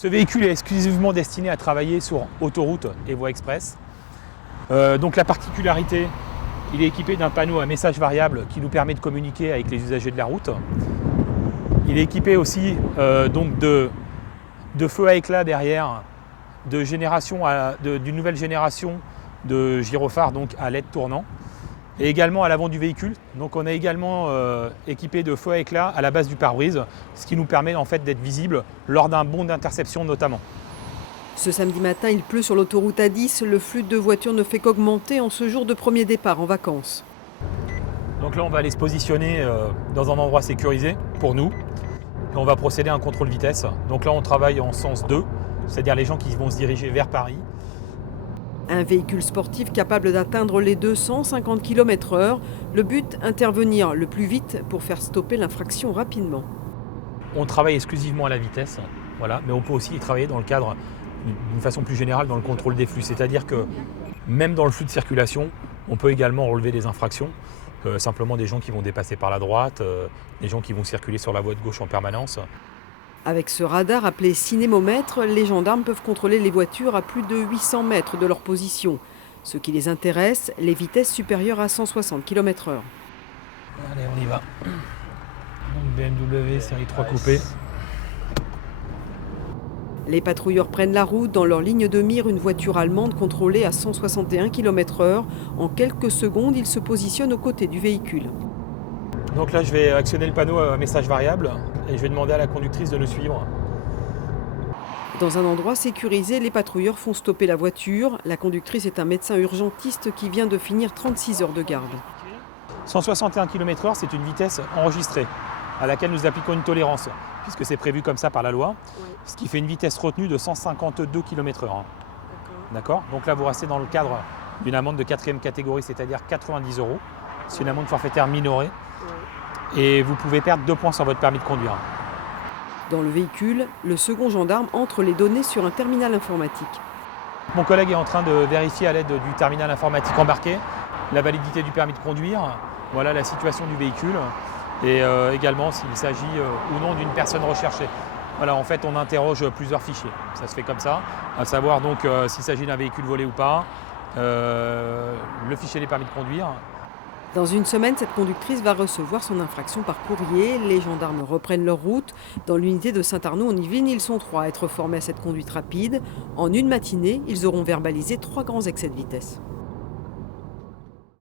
Ce véhicule est exclusivement destiné à travailler sur autoroute et voie express. Donc la particularité, il est équipé d'un panneau à message variable qui nous permet de communiquer avec les usagers de la route. Il est équipé aussi donc de feux à éclat derrière, d'une nouvelle génération de gyrophares donc à LED tournant. Et également à l'avant du véhicule. Donc on est également équipé de feux à éclat à la base du pare-brise, ce qui nous permet en fait d'être visible lors d'un bond d'interception notamment. Ce samedi matin, il pleut sur l'autoroute A10. Le flux de voitures ne fait qu'augmenter en ce jour de premier départ en vacances. Donc là on va aller se positionner dans un endroit sécurisé pour nous. Et on va procéder à un contrôle vitesse. Donc là on travaille en sens 2, c'est-à-dire les gens qui vont se diriger vers Paris. Un véhicule sportif capable d'atteindre les 250 km/h. Le but, intervenir le plus vite pour faire stopper l'infraction rapidement. On travaille exclusivement à la vitesse, voilà, mais on peut aussi y travailler dans le cadre, d'une façon plus générale, dans le contrôle des flux. C'est-à-dire que même dans le flux de circulation, on peut également relever des infractions. Simplement des gens qui vont dépasser par la droite, des gens qui vont circuler sur la voie de gauche en permanence. Avec ce radar appelé cinémomètre, les gendarmes peuvent contrôler les voitures à plus de 800 mètres de leur position. Ce qui les intéresse, les vitesses supérieures à 160 km/h. Allez, on y va. Donc BMW série 3 coupé. Les patrouilleurs prennent la route. Dans leur ligne de mire, une voiture allemande contrôlée à 161 km/h. En quelques secondes, ils se positionnent aux côtés du véhicule. Donc là, je vais actionner le panneau à message variable et je vais demander à la conductrice de nous suivre. Dans un endroit sécurisé, les patrouilleurs font stopper la voiture. La conductrice est un médecin urgentiste qui vient de finir 36 heures de garde. 161 km/h, c'est une vitesse enregistrée à laquelle nous appliquons une tolérance, puisque c'est prévu comme ça par la loi, ce qui fait une vitesse retenue de 152 km/h. D'accord ? Donc là, vous restez dans le cadre d'une amende de 4e catégorie, c'est-à-dire 90 €. C'est une amende forfaitaire minorée. Et vous pouvez perdre 2 points sur votre permis de conduire. Dans le véhicule, le second gendarme entre les données sur un terminal informatique. Mon collègue est en train de vérifier à l'aide du terminal informatique embarqué la validité du permis de conduire, voilà la situation du véhicule et également s'il s'agit ou non d'une personne recherchée. Voilà, en fait, on interroge plusieurs fichiers. Ça se fait comme ça, à savoir donc s'il s'agit d'un véhicule volé ou pas, le fichier des permis de conduire. Dans une semaine, cette conductrice va recevoir son infraction par courrier. Les gendarmes reprennent leur route. Dans l'unité de Saint-Arnaud-en-Yvelines, ils sont 3 à être formés à cette conduite rapide. En une matinée, ils auront verbalisé 3 grands excès de vitesse.